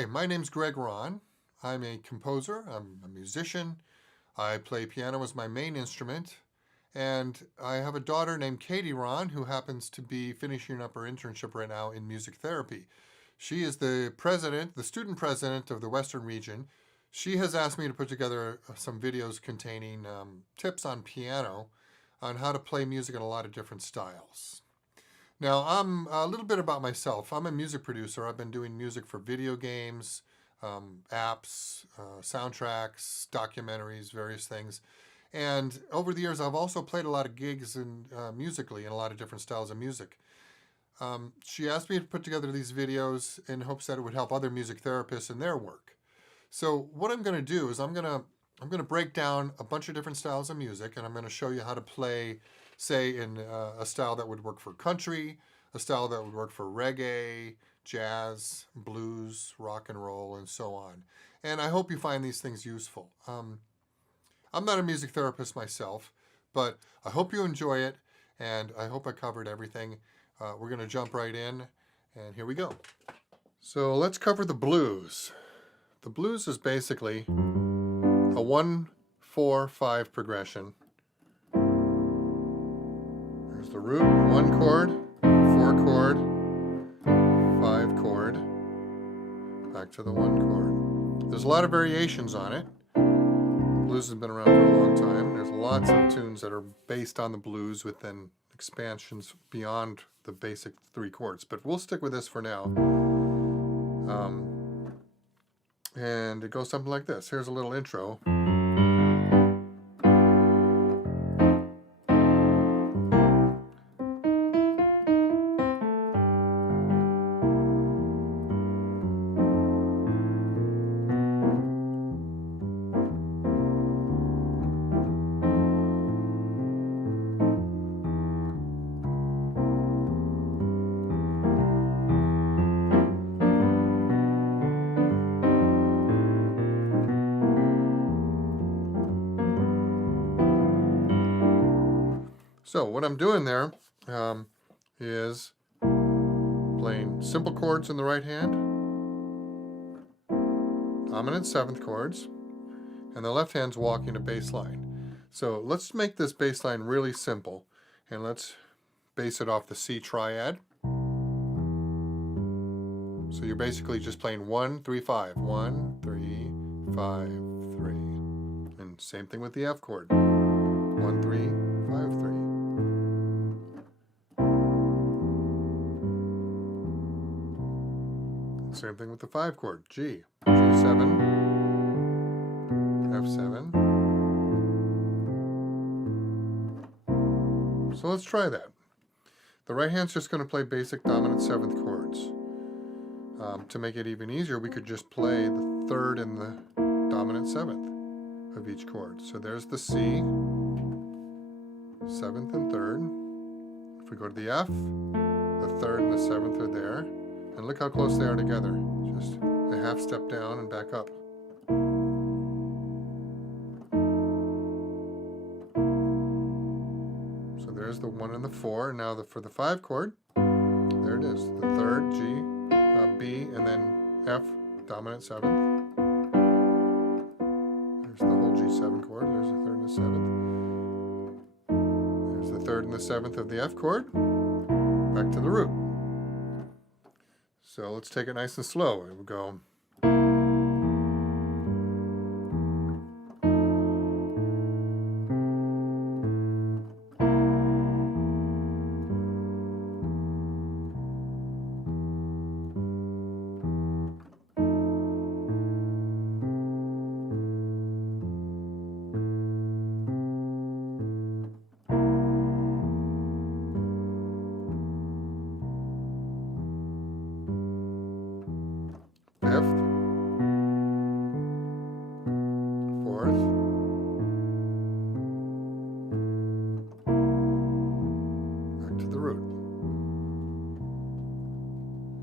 Hi, my name's Greg Rahn. I'm a composer, I'm a musician. I play piano as my main instrument. And I have a daughter named Katie Rahn who happens to be finishing up her internship right now in music therapy. She is the president, the student president of the Western region. She has asked me to put together some videos containing tips on piano on how to play music in a lot of different styles. Now, I'm a little bit about myself. I'm a music producer. I've been doing music for video games, apps, soundtracks, documentaries, various things. And over the years, I've also played a lot of gigs musically in a lot of different styles of music. She asked me to put together these videos in hopes that it would help other music therapists in their work. So what I'm going to do is I'm going to break down a bunch of different styles of music, and I'm going to show you how to play, say, in a style that would work for country, a style that would work for reggae, jazz, blues, rock and roll, and so on. And I hope you find these things useful. I'm not a music therapist myself, but I hope you enjoy it, and I hope I covered everything. We're going to jump right in, and here we go. So let's cover the blues. The blues is basically a 1-4-5 progression. There's the root, 1 chord, 4 chord, 5 chord, back to the 1 chord. There's a lot of variations on it. Blues has been around for a long time. There's lots of tunes that are based on the blues with then expansions beyond the basic 3 chords. But we'll stick with this for now. And it goes something like this. Here's a little intro. So what I'm doing there is playing simple chords in the right hand, dominant 7th chords, and the left hand's walking a bass line. So let's make this bass line really simple, and let's base it off the C triad. So you're basically just playing 1, 3, 5, 1, 3, 5, 3, and same thing with the F chord, 1, 3, 5, 3. Same thing with the 5 chord, G, G7, F7. So let's try that. The right hand's just going to play basic dominant 7th chords. To make it even easier, we could just play the 3rd and the dominant 7th of each chord. So there's the C, 7th and 3rd. If we go to the F, the 3rd and the 7th are there. And look how close they are together. Just a half step down and back up. So there's the 1 and the 4. Now for the 5 chord, there it is. The 3rd, G, B, and then F, dominant 7th. There's the whole G7 chord. There's the 3rd and the 7th. There's the 3rd and the 7th of the F chord. Back to the root. So let's take it nice and slow. We'll go. Fifth, 4th, back to the root.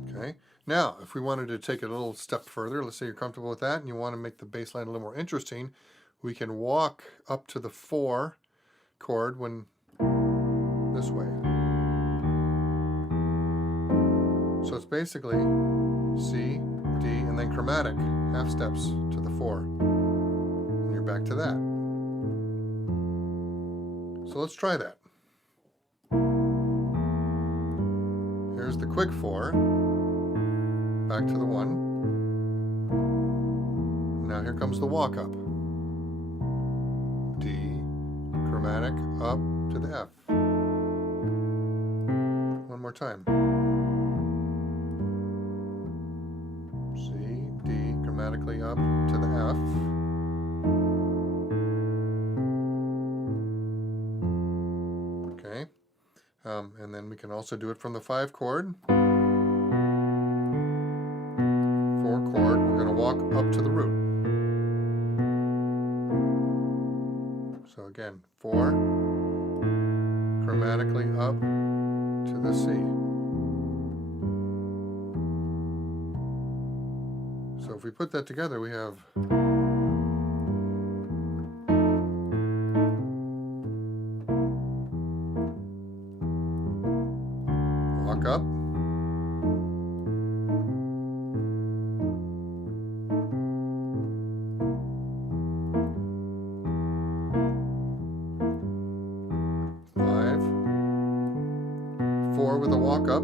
Okay, now if we wanted to take it a little step further, let's say you're comfortable with that and you want to make the bass line a little more interesting, we can walk up to the 4 chord when this way. So it's basically C, D, and and then chromatic, half steps to the 4. And you're back to that. So let's try that. Here's the quick 4, back to the 1. Now here comes the walk up. D, chromatic, up to the F. One more time. C, D, chromatically up to the F. Okay. And then we can also do it from the 5 chord. 4 chord, we're going to walk up to the root. So again, 4, chromatically up to the C. So if we put that together, we have walk up, with a walk up,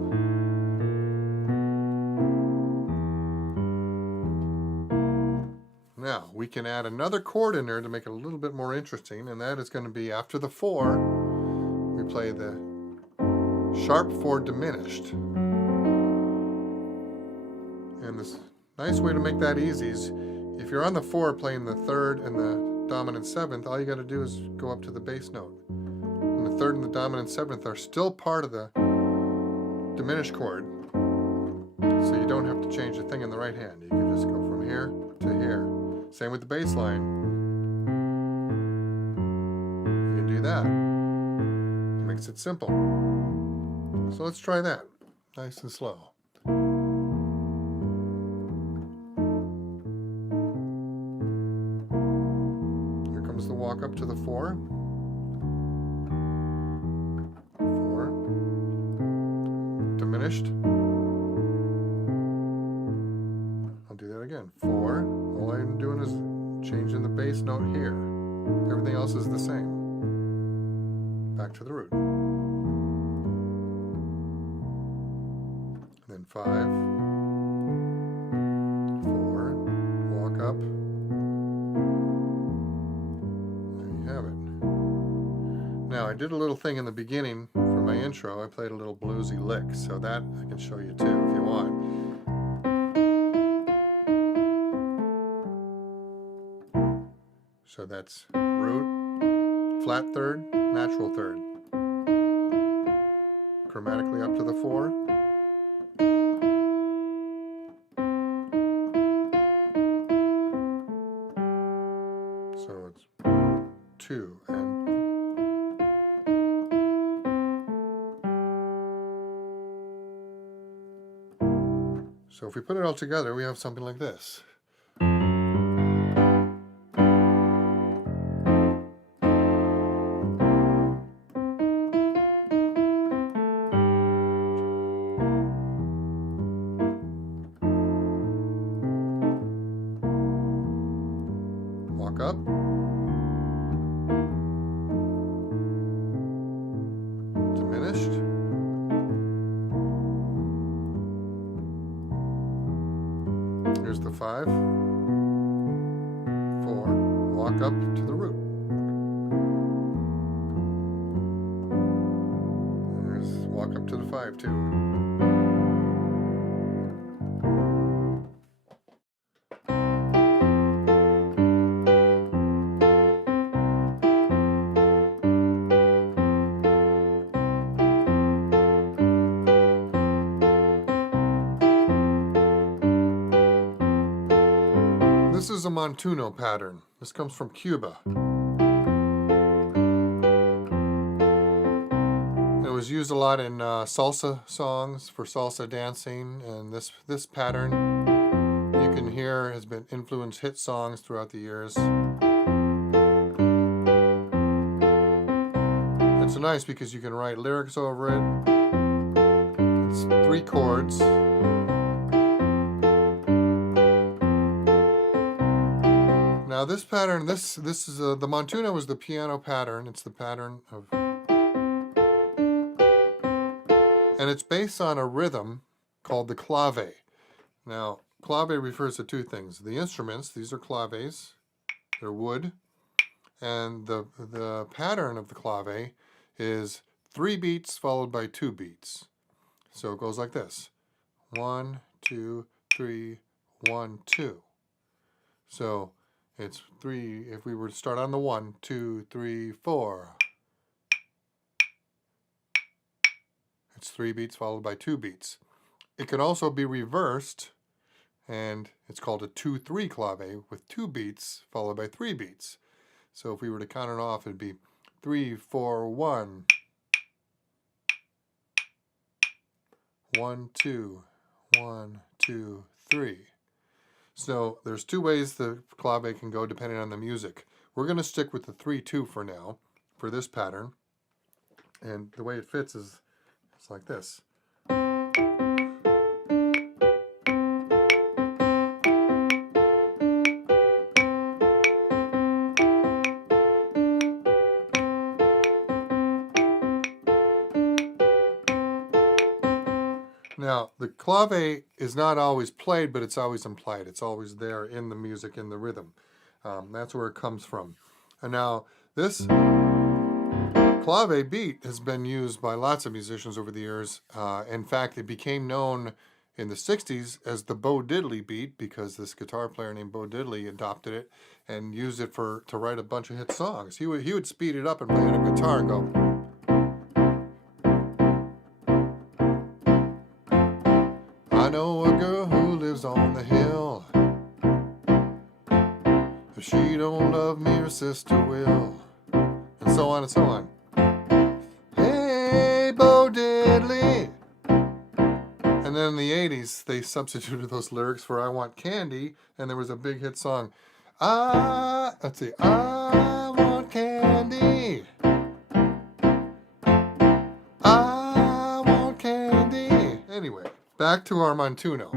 now we can add another chord in there to make it a little bit more interesting, and that is going to be after the 4 we play the sharp 4 diminished. And this nice way to make that easy is if you're on the 4 playing the 3rd and the dominant 7th, all you got to do is go up to the bass note, and the 3rd and the dominant 7th are still part of the diminished chord, so you don't have to change a thing in the right hand. You can just go from here to here. Same with the bass line. You can do that. It makes it simple. So let's try that. Nice and slow. Here comes the walk up to the 4. Diminished. I'll do that again. 4. All I'm doing is changing the bass note here. Everything else is the same. Back to the root. Then 5, 4, walk up. There you have it. Now I did a little thing in the beginning for my intro. I played a little bluesy lick, so that I can show you too if you want. So that's root, flat 3rd, natural 3rd. Chromatically up to the 4. So it's 2 and so if we put it all together, we have something like this. Walk up. Diminished. Here's the 5, 4, walk up to the root. There's walk up to the 5 too. This is a montuno pattern. This comes from Cuba. It was used a lot in salsa songs for salsa dancing, and this pattern you can hear has been influenced hit songs throughout the years. It's nice because you can write lyrics over it. It's 3 chords. Now this pattern, this is the Montuno is the piano pattern. It's the pattern of, and it's based on a rhythm called the clave. Now, clave refers to two things. The instruments, these are claves, they're wood, and the pattern of the clave is 3 beats followed by 2 beats. So it goes like this: 1, 2, 3, 1, 2. So it's 3. If we were to start on the 1, 2, 3, 4, it's 3 beats followed by 2 beats. It can also be reversed, and it's called a 2-3 clave with 2 beats followed by 3 beats. So if we were to count it off, it'd be 3, 4, 1, 1, 2, 1, 2, 3. So there's 2 ways the clave can go depending on the music. We're going to stick with the 3-2 for now, for this pattern. And the way it fits is it's like this. Now, the clave is not always played, but it's always implied. It's always there in the music, in the rhythm. That's where it comes from. And now, this clave beat has been used by lots of musicians over the years. In fact, it became known in the 60s as the Bo Diddley beat because this guitar player named Bo Diddley adopted it and used it to write a bunch of hit songs. He would speed it up and play on a guitar and go... I know a girl who lives on the hill. If she don't love me, her sister will. And so on and so on. Hey, Bo Diddley. And then in the 80s, they substituted those lyrics for I Want Candy, and there was a big hit song. Let's see. I want candy. I want candy. Anyway. Back to our Montuno.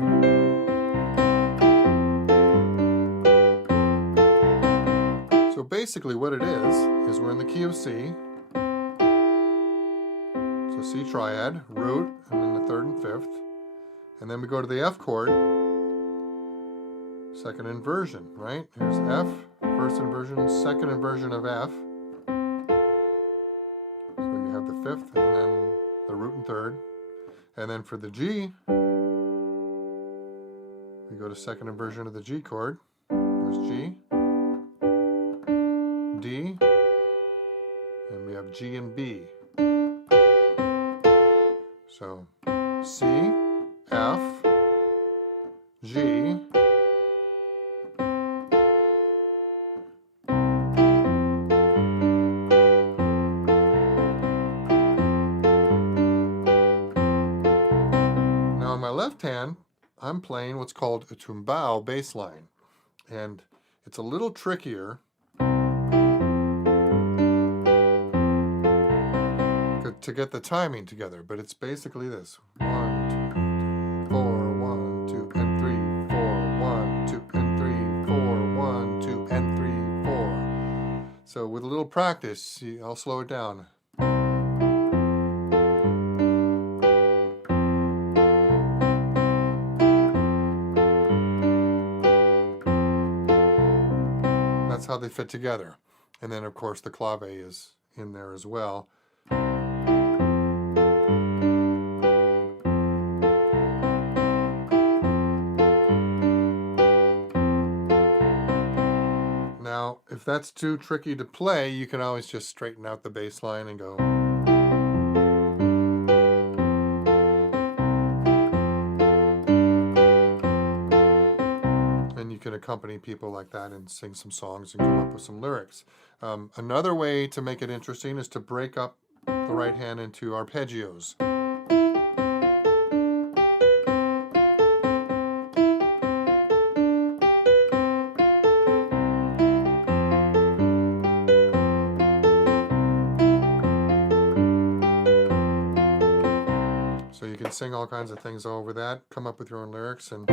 So basically what it is we're in the key of C. So C triad, root, and then the 3rd and 5th. And then we go to the F chord, 2nd inversion, right? Here's F, 1st inversion, 2nd inversion of F. So you have the 5th and then the root and 3rd. And then for the G, we go to 2nd inversion of the G chord. There's G, D, and we have G and B. So C, F, G, left hand, I'm playing what's called a tumbao bass line, and it's a little trickier to get the timing together, but it's basically this: 1, 2, 4, 1, 2, and 3, 4, 1, 2, and 3, 4, 1, 2, and 3, 4. So with a little practice, I'll slow it down. That's how they fit together. And then, of course, the clave is in there as well. Now, if that's too tricky to play, you can always just straighten out the bass line and go. You can accompany people like that and sing some songs and come up with some lyrics. Another way to make it interesting is to break up the right hand into arpeggios. So you can sing all kinds of things over that, come up with your own lyrics, and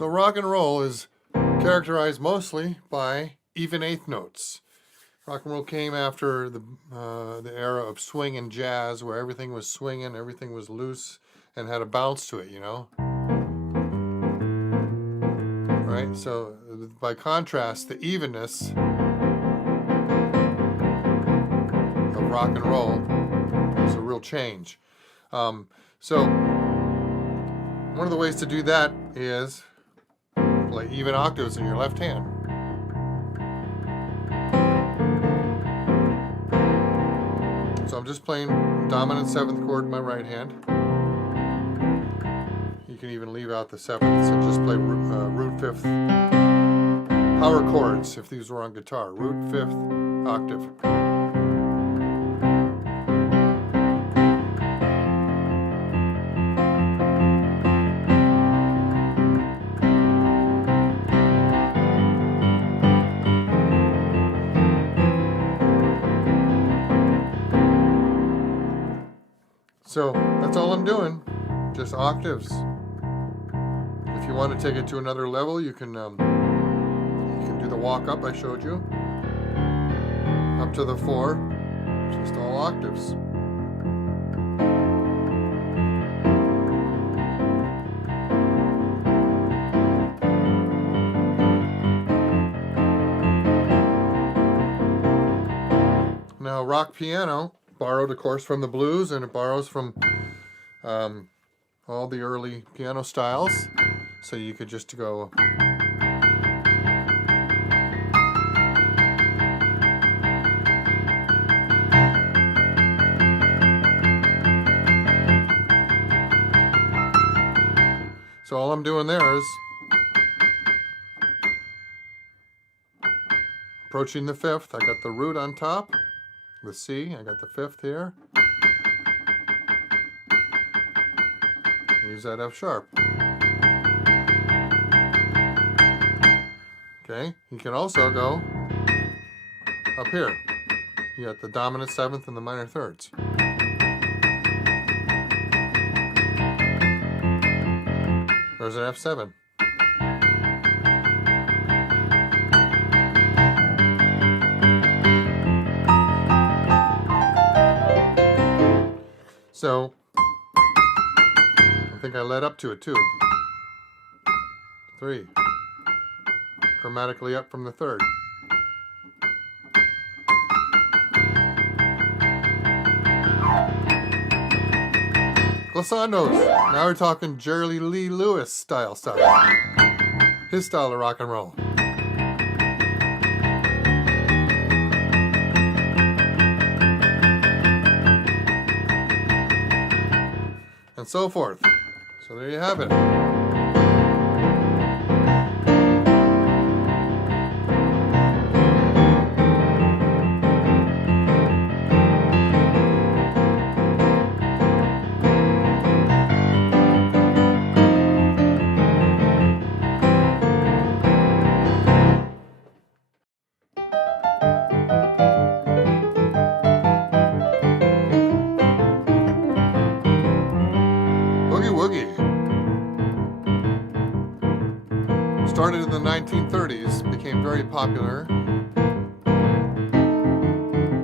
So rock and roll is characterized mostly by even eighth notes. Rock and roll came after the era of swing and jazz, where everything was swinging, everything was loose, and had a bounce to it, you know? Right? So, by contrast, the evenness of rock and roll is a real change. So, one of the ways to do that is play even octaves in your left hand. So I'm just playing dominant 7th chord in my right hand. You can even leave out the 7ths and just play root 5th power chords if these were on guitar. Root 5th octave. So that's all I'm doing, just octaves. If you want to take it to another level, you can do the walk up I showed you, up to the 4, just all octaves. Now rock piano borrowed, of course, from the blues, and it borrows from all the early piano styles. So you could just go. So all I'm doing there is approaching the 5th. I got the root on top. The C, I got the 5th here. Use that F sharp. Okay, you can also go up here. You got the dominant 7th and the minor 3rds. There's an F7. So, I think I led up to it too. 3. Chromatically up from the 3rd. Glissandos. Now we're talking Jerry Lee Lewis style stuff. His style of rock and roll. And so forth. So there you have it. Boogie Woogie started in the 1930s, became very popular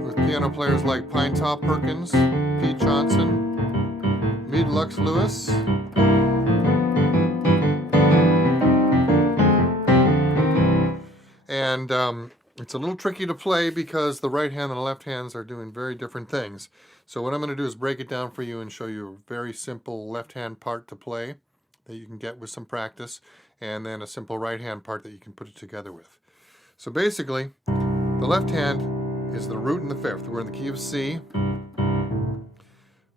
with piano players like Pinetop Perkins, Pete Johnson, Meade Lux Lewis, and it's a little tricky to play because the right hand and the left hands are doing very different things. So what I'm going to do is break it down for you and show you a very simple left hand part to play that you can get with some practice, and then a simple right hand part that you can put it together with. So basically, the left hand is the root and the 5th. We're in the key of C.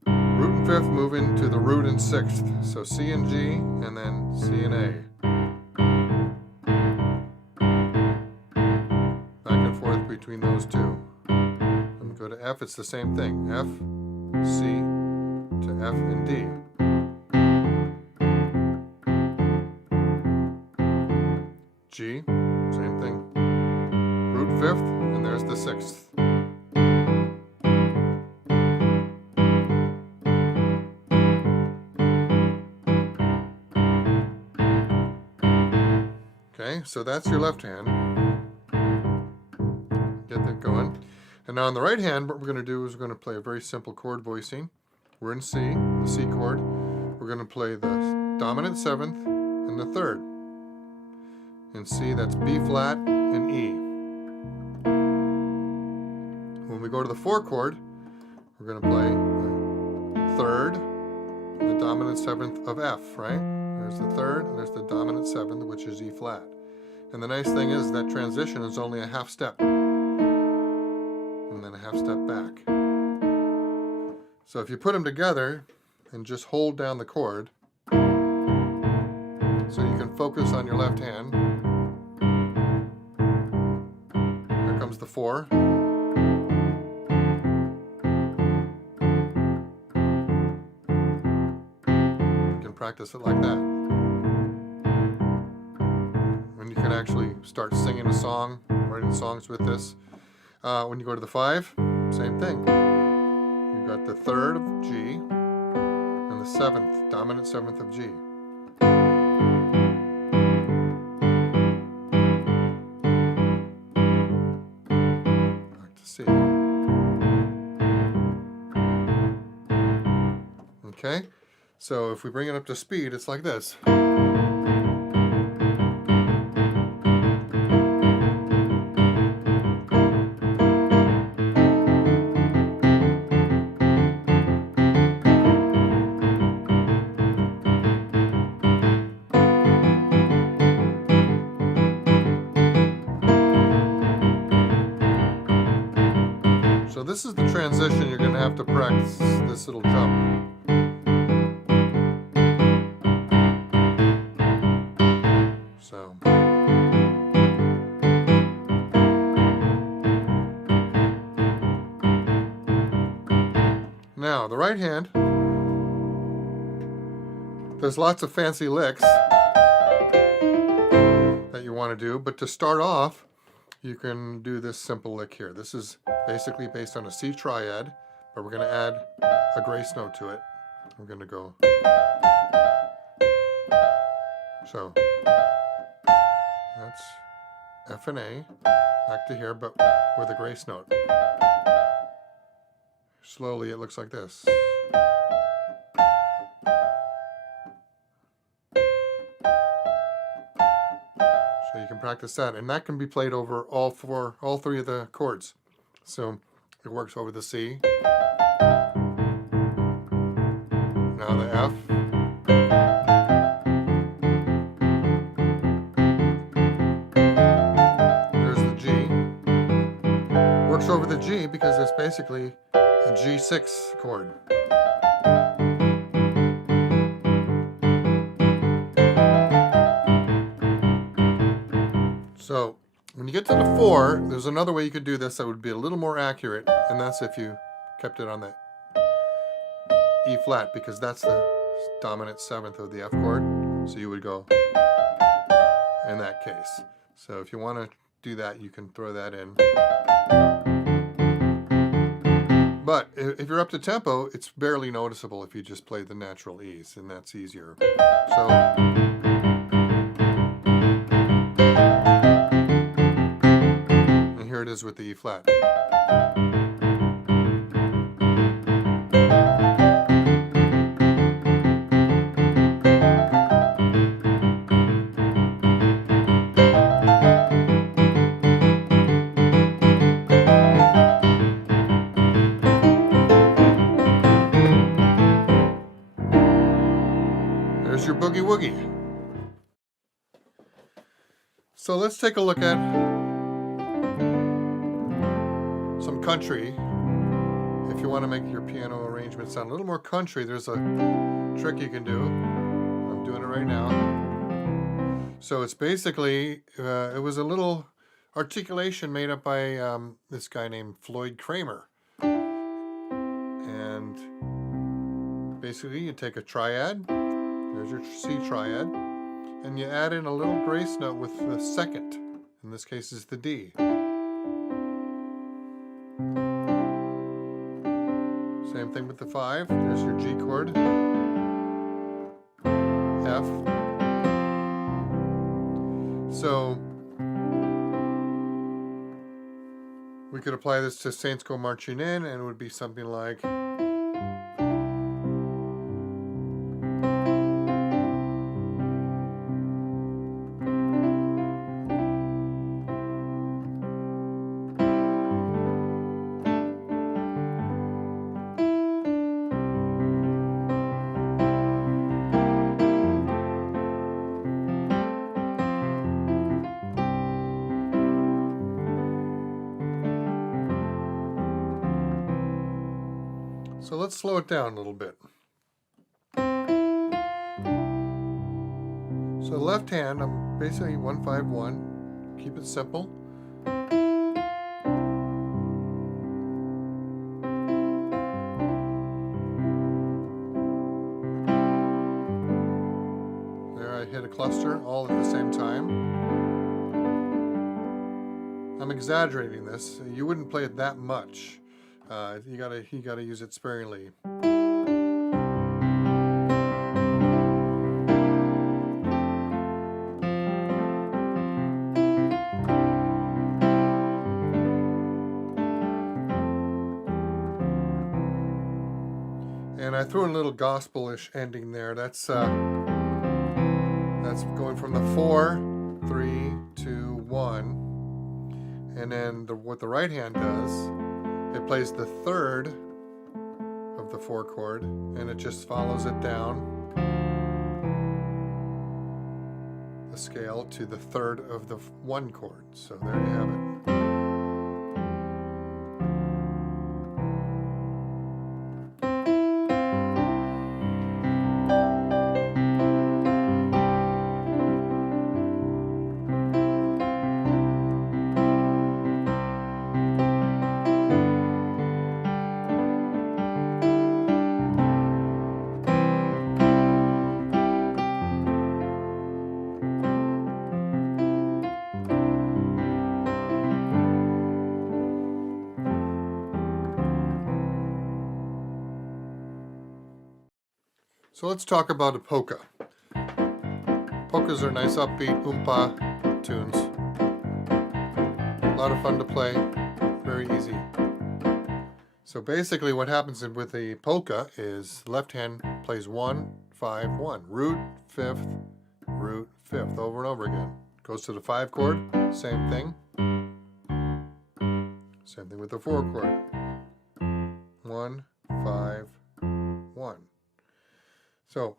Root and 5th move into the root and 6th. So C and G, and then C and A. Between those two. Let me go to F, it's the same thing. F, C, to F and D. G, same thing. Root 5th, and there's the 6th. Okay, so that's your left hand. Get that going. And now on the right hand, what we're going to do is we're going to play a very simple chord voicing. We're in C, the C chord. We're going to play the dominant 7th and the 3rd. In C, that's B flat and E. When we go to the 4 chord, we're going to play the 3rd and the dominant 7th of F, right? There's the 3rd and there's the dominant 7th, which is E flat. And the nice thing is that transition is only a half step. And then a half step back. So if you put them together and just hold down the chord, so you can focus on your left hand. Here comes the 4. You can practice it like that. And you can actually start singing a song, writing songs with this. When you go to the 5, same thing. You've got the 3rd of G and the 7th, dominant 7th of G. Back to C. Okay, so if we bring it up to speed, it's like this. So this is the transition you're going to have to practice, this little jump. So. Now, the right hand, there's lots of fancy licks that you want to do, but to start off, you can do this simple lick here. This is basically based on a C triad, but we're going to add a grace note to it. We're going to go. So that's F and A, back to here, but with a grace note. Slowly, it looks like this. So you can practice that, and that can be played over all 3 of the chords. So it works over the C. Now the F. There's the G. Works over the G because it's basically a G6 chord. So when you get to the 4, there's another way you could do this that would be a little more accurate, and that's if you kept it on the E flat, because that's the dominant 7th of the F chord. So you would go in that case. So if you want to do that, you can throw that in. But if you're up to tempo, it's barely noticeable if you just play the natural E's, and that's easier. So. Here it is with the E flat. There's your Boogie Woogie. So let's take a look at some country. If you want to make your piano arrangement sound a little more country, there's a trick you can do. I'm doing it right now. So it's basically, it was a little articulation made up by this guy named Floyd Kramer. And basically you take a triad, there's your C triad, and you add in a little grace note with the 2nd. In this case is the D. Same thing with the 5. There's your G chord, F, So we could apply this to Saints Go Marching In, and it would be something like. So let's slow it down a little bit. So the left hand, I'm basically 1-5-1. Keep it simple. There I hit a cluster all at the same time. I'm exaggerating this. You wouldn't play it that much. You gotta use it sparingly. And I threw in a little gospel-ish ending there. That's going from the 4, 3, 2, 1, and then what the right hand does. It plays the third of the 4 chord, and it just follows it down the scale to the third of the 1 chord. So there you have it. So let's talk about a polka. Polkas are nice upbeat oompa tunes. A lot of fun to play, very easy. So basically what happens with the polka is left hand plays 1, 5, 1. Root, 5th, root, 5th, over and over again. Goes to the 5 chord, same thing. Same thing with the 4 chord. 1, 5, 1. So,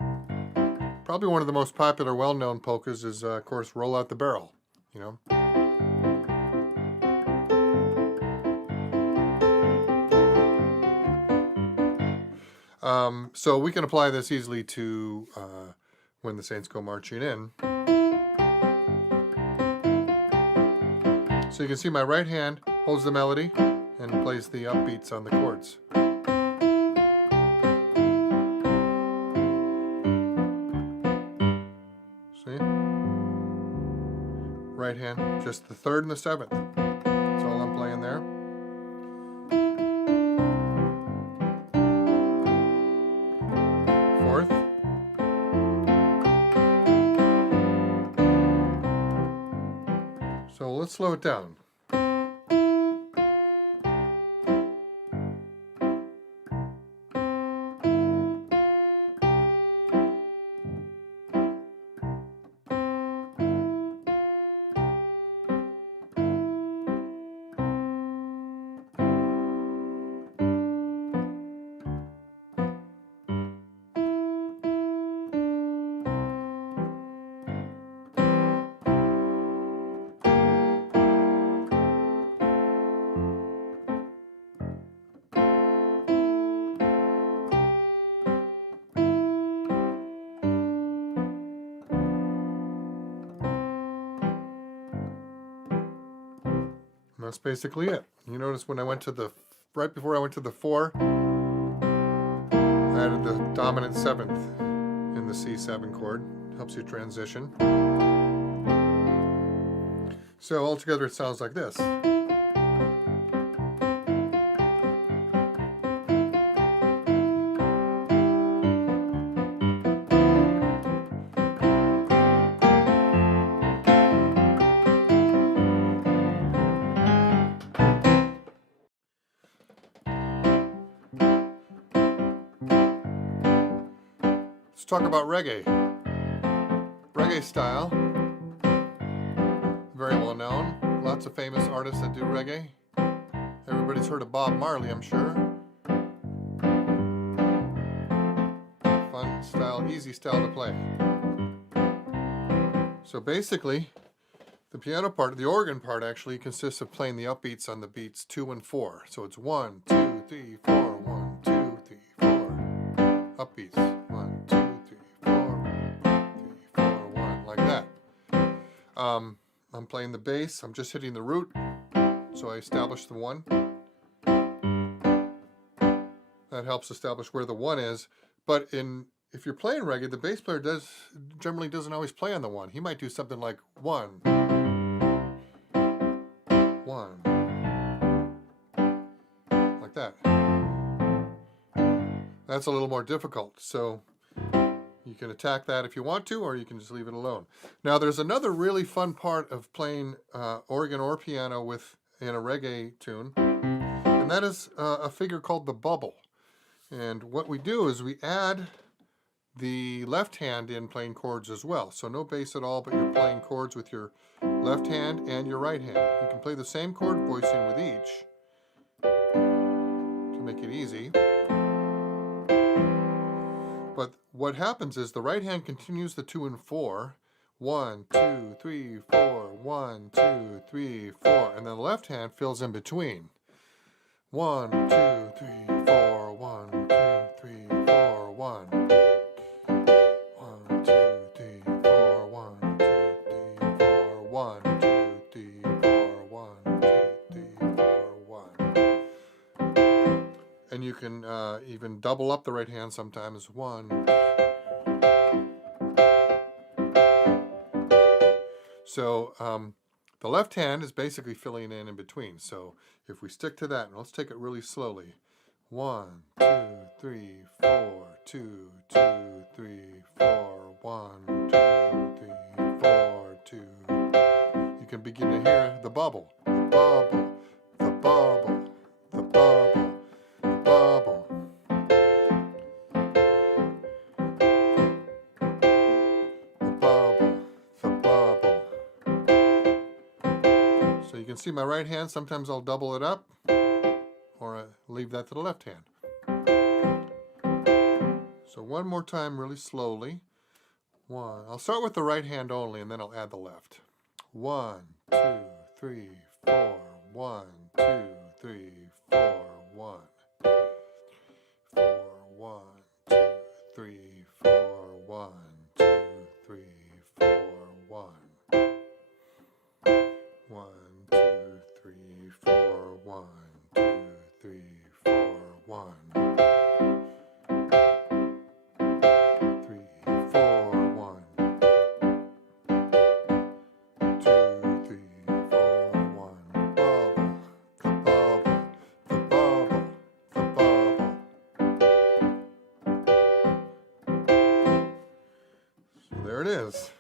probably one of the most popular, well-known polkas is, of course, Roll Out the Barrel, you know. So we can apply this easily to When the Saints Go Marching In. So you can see my right hand holds the melody and plays the upbeats on the chords. Right hand, just the 3rd and the 7th. That's all I'm playing there. Fourth. So let's slow it down. And that's basically it. You notice when I went to the, right before I went to the 4, I added the dominant 7th in the C7 chord. Helps you transition. So altogether it sounds like this. Let's talk about reggae. Reggae style, very well known. Lots of famous artists that do reggae. Everybody's heard of Bob Marley, I'm sure. Fun style, easy style to play. So basically, the piano part, the organ part actually consists of playing the upbeats on the beats 2 and 4. So it's 1, 2, 3, 4, 1, 2, 3, 4. Upbeats. 1, 2, 3, 4, 3, 4, 1, like that. I'm playing the bass. I'm just hitting the root. So I establish the 1. That helps establish where the 1 is. But if you're playing reggae, the bass player generally doesn't always play on the 1. He might do something like 1, 1, like that. That's a little more difficult. So you can attack that if you want to, or you can just leave it alone. Now, there's another really fun part of playing organ or piano in a reggae tune, and that is a figure called the bubble. And what we do is we add the left hand in playing chords as well. So no bass at all, but you're playing chords with your left hand and your right hand. You can play the same chord voicing with each to make it easy. But what happens is the right hand continues the 2 and 4. 1, 2, 3, 4, 1, 2, 3, 4. And then the left hand fills in between. 1, 2, 3, 4, 1, 2, 3, 4, 1. 1, 2, 3, 4, 1, 2, 3, 4, 1, 2, 3, 4, 1, 2, 3, 4, 1. And you can even double up the right hand sometimes. 1. So the left hand is basically filling in between. So if we stick to that, and let's take it really slowly. 1, 2, 3, 4, 2, 2, 3, 4, 1, 2, 3, 4, 2. You can begin to hear the bubble, the bubble, the bubble, the bubble, the bubble. The bubble, the bubble. So you can see my right hand, sometimes I'll double it up, or leave that to the left hand. So one more time really slowly. 1. I'll start with the right hand only, and then I'll add the left. 1, 2, 3, 4, 1, 2, 3, 4, 1. 4, 1, 2, 3, 4, 1, 2, 3, 4, 1. 1, 2, 3, 4, 1, 2, 3, 4, 1. 3, 4, 1. 2, 3, 4, 1. Bubble, the bubble, the bubble, the bubble. So there it is.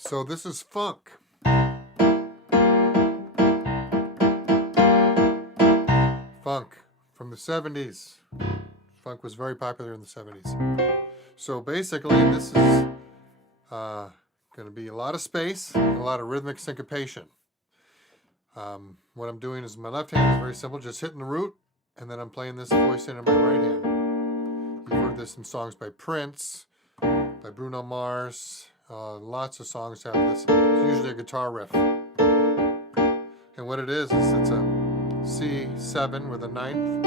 So this is funk. Funk from the 70s. Funk was very popular in the 70s. So basically this is going to be a lot of space and a lot of rhythmic syncopation. What I'm doing is my left hand is very simple, just hitting the root, and then I'm playing this voicing in my right hand. You've heard this in songs by Prince, by Bruno Mars. Lots of songs have this. It's usually a guitar riff. And what it is it's a C7 with a ninth.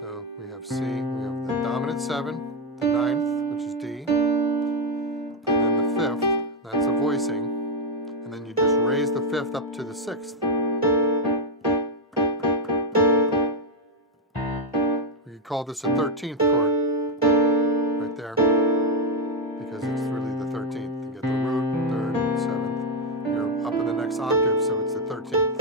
So we have C, we have the dominant 7, the ninth, which is D, and then the 5th, that's a voicing, and then you just raise the 5th up to the 6th. We could call this a 13th chord, right there, because it's really the 13th. You get the root, 3rd, 7th, you're up in the next octave, so it's the 13th.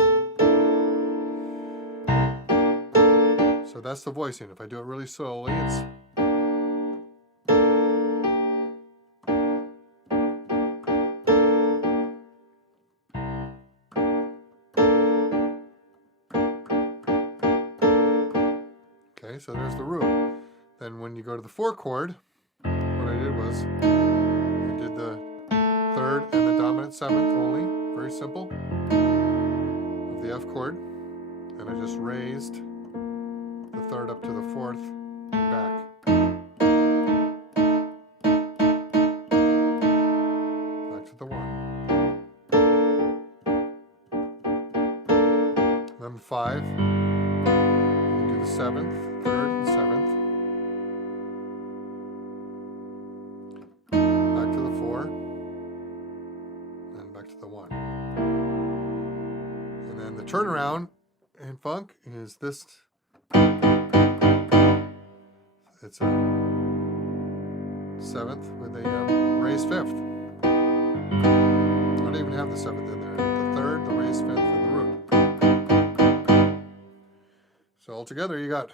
So that's the voicing. If I do it really slowly, it's... Okay, so there's the root. Then when you go to the 4 chord, what I did was I did the 3rd and the dominant 7th only, very simple, of the F chord, and I just raised the 3rd up to the 4th and back. Back to the 1. Then the 5. You do the 7th, 3rd, and 7th. Back to the 4. And back to the 1. And then the turnaround in funk is this. It's a 7th with a raised 5th. I don't even have the 7th in there. The 3rd, the raised 5th, and the root. So altogether you got...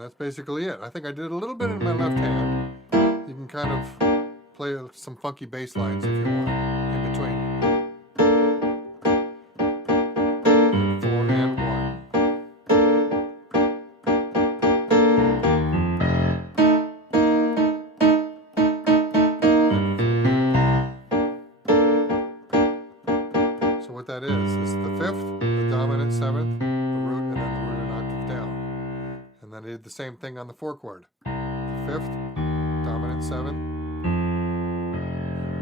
That's basically it. I think I did a little bit in my left hand. You can kind of play some funky bass lines if you want in between. 4 and 1. So what that is the 5th, the dominant 7th, the root, and then the root an octave down. And then I did the same thing on the 4 chord. 5th, dominant 7,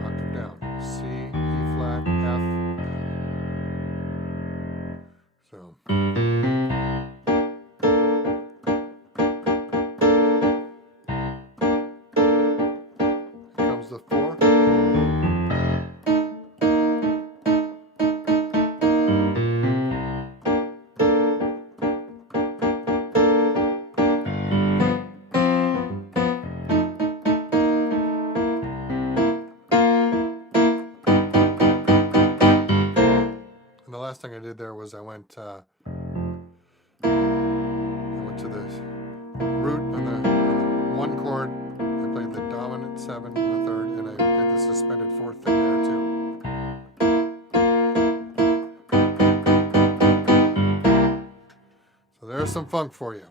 octave down. C, E flat, F. So. Here comes the 4. The last thing I did there was I went to the root on the 1 chord. I played the dominant 7 and the 3rd, and I did the suspended 4th thing there too. So there's some funk for you.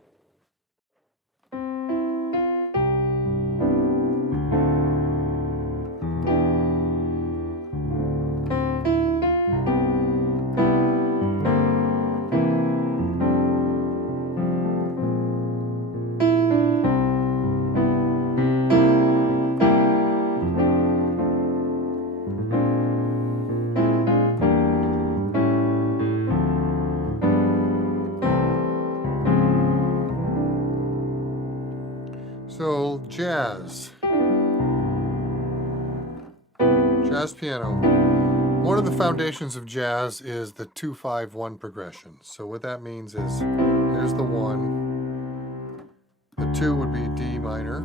So, jazz piano. One of the foundations of jazz is the 2-5-1 progression. So what that means is, here's the 1, the 2 would be D minor,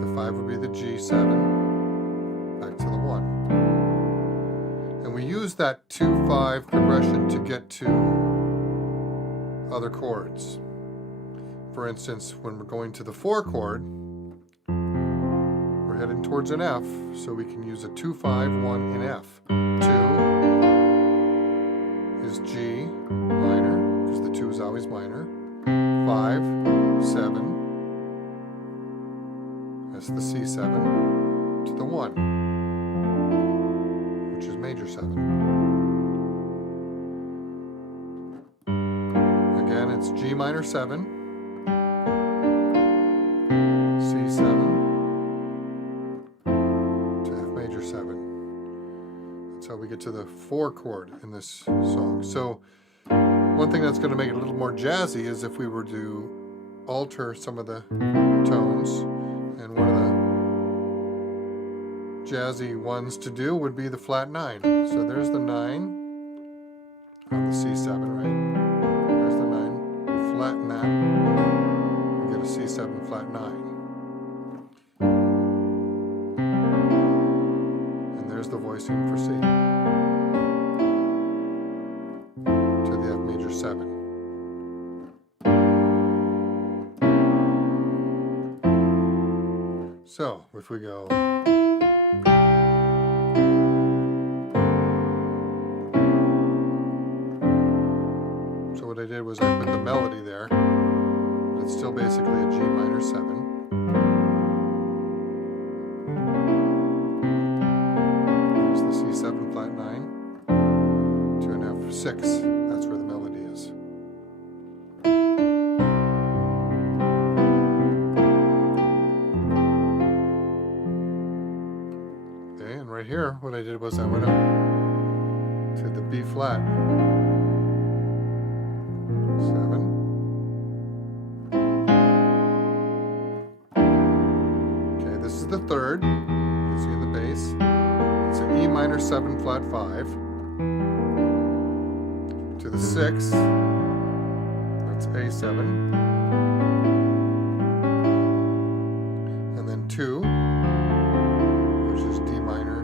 the 5 would be the G7, back to the 1. And we use that 2-5 progression to get to other chords. For instance, when we're going to the 4 chord, we're heading towards an F, so we can use a 2-5-1 in F. 2 is G minor, because the 2 is always minor. 5, 7, that's the C7, to the 1, which is major 7. Again, it's G minor 7, C7, to F major 7. That's how we get to the 4 chord in this song. So one thing that's going to make it a little more jazzy is if we were to alter some of the tones, and one of the jazzy ones to do would be the flat 9. So there's the 9 on the C7, right? There's the 9. We flatten that, we get a C7 flat 9. And there's the voicing for C. To the F major 7. So, if we go, so what I did was I put the melody there, but it's still basically a G minor 7. There's the C7 flat 9 to an F6. That's where the melody is. Right here, what I did was I went up to the B flat 7. Okay, this is the 3rd. You can see in the bass. It's an E minor 7 flat 5. To the 6. That's A7. And then 2. Which is D minor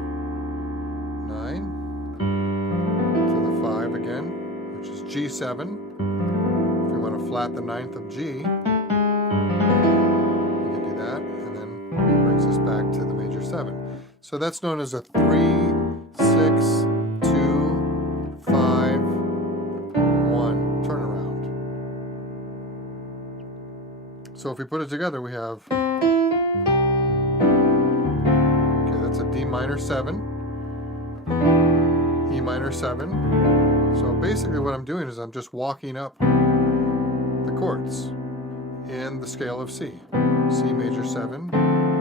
9, to the 5 again, which is G7. If we want to flat the 9th of G, we can do that, and then it brings us back to the major 7. So that's known as a 3, 6, 2, 5, 1 turnaround. So if we put it together, we have D minor 7, E minor 7. So basically what I'm doing is I'm just walking up the chords in the scale of C. C major 7,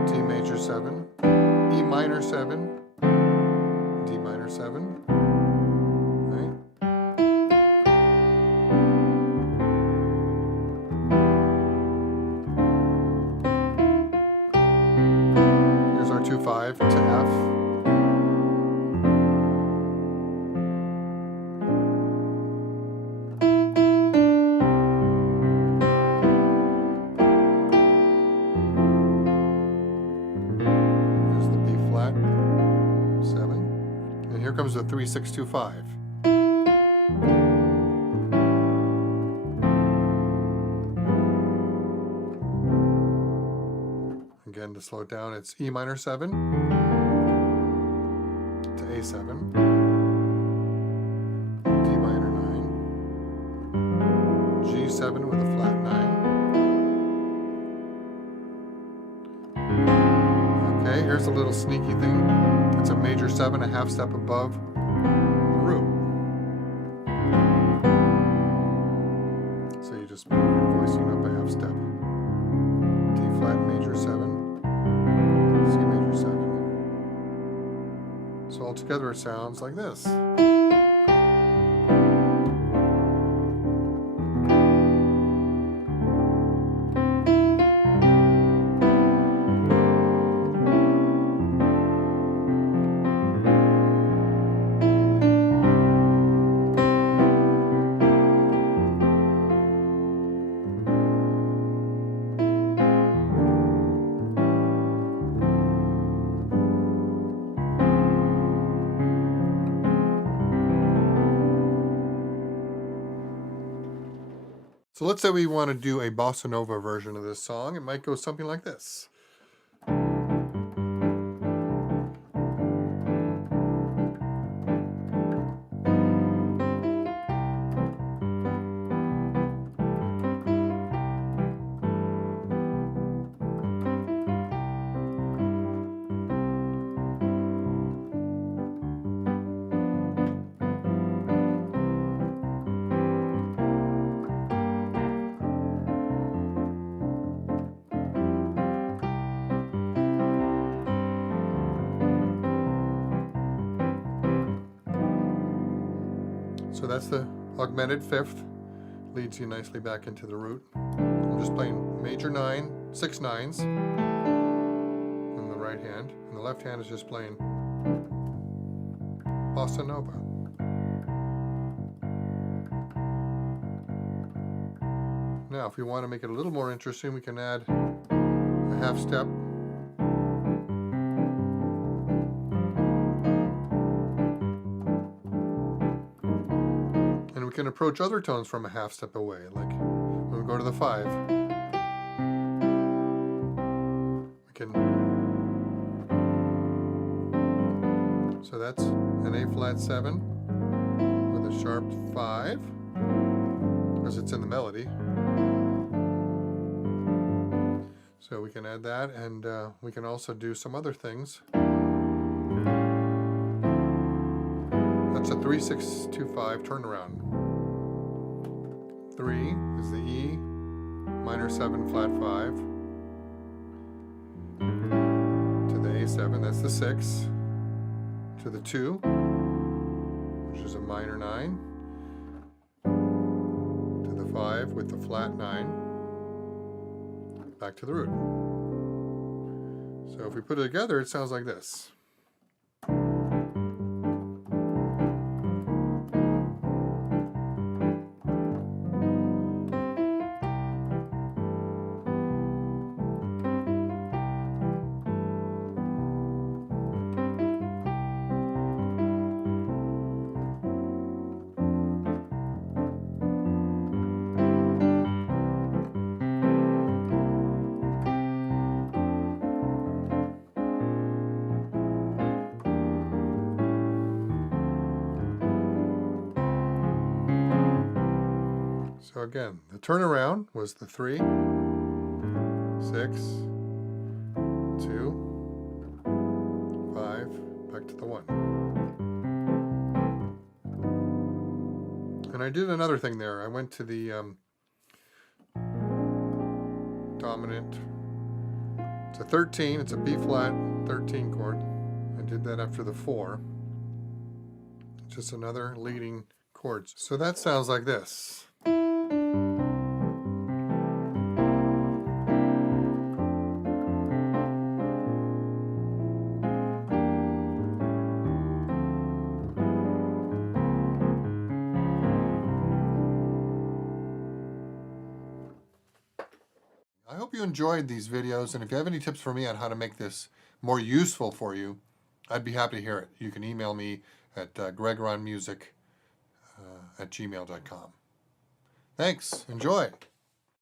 D major 7, E minor 7, D minor 7, right? Here's our 2-5 to F. Here comes the 3, 6, 2, 5. Again, to slow it down, it's E minor 7 to A7, D minor 9, G7 with a flat 9. Okay, here's a little sneaky thing. It's a major 7, a half step above the root. So you just move your voicing up a half step. D flat major 7, C major 7. So altogether it sounds like this. So let's say we want to do a Bossa Nova version of this song. It might go something like this. So that's the augmented fifth. Leads you nicely back into the root. I'm just playing major 9, 6 nines in the right hand, and the left hand is just playing Bossa Nova. Now, if we want to make it a little more interesting, we can add a half step. And we can approach other tones from a half step away, like when we go to the 5. We can. So that's an A flat 7 with a sharp 5, because it's in the melody. So we can add that, and we can also do some other things. That's a 3, 6, 2, 5 turnaround. 3 is the E, minor 7, flat 5. To the A7, that's the 6. To the 2, which is a minor 9. To the 5 with the flat 9. Back to the root. So if we put it together, it sounds like this. So again, the turnaround was the 3, 6, 2, 5, back to the 1. And I did another thing there. I went to the dominant. It's a 13, it's a B flat 13 chord. I did that after the 4. Just another leading chord. So that sounds like this. I hope you enjoyed these videos, and if you have any tips for me on how to make this more useful for you, I'd be happy to hear it. You can email me at gregrahnmusic@gmail.com. Thanks. Enjoy.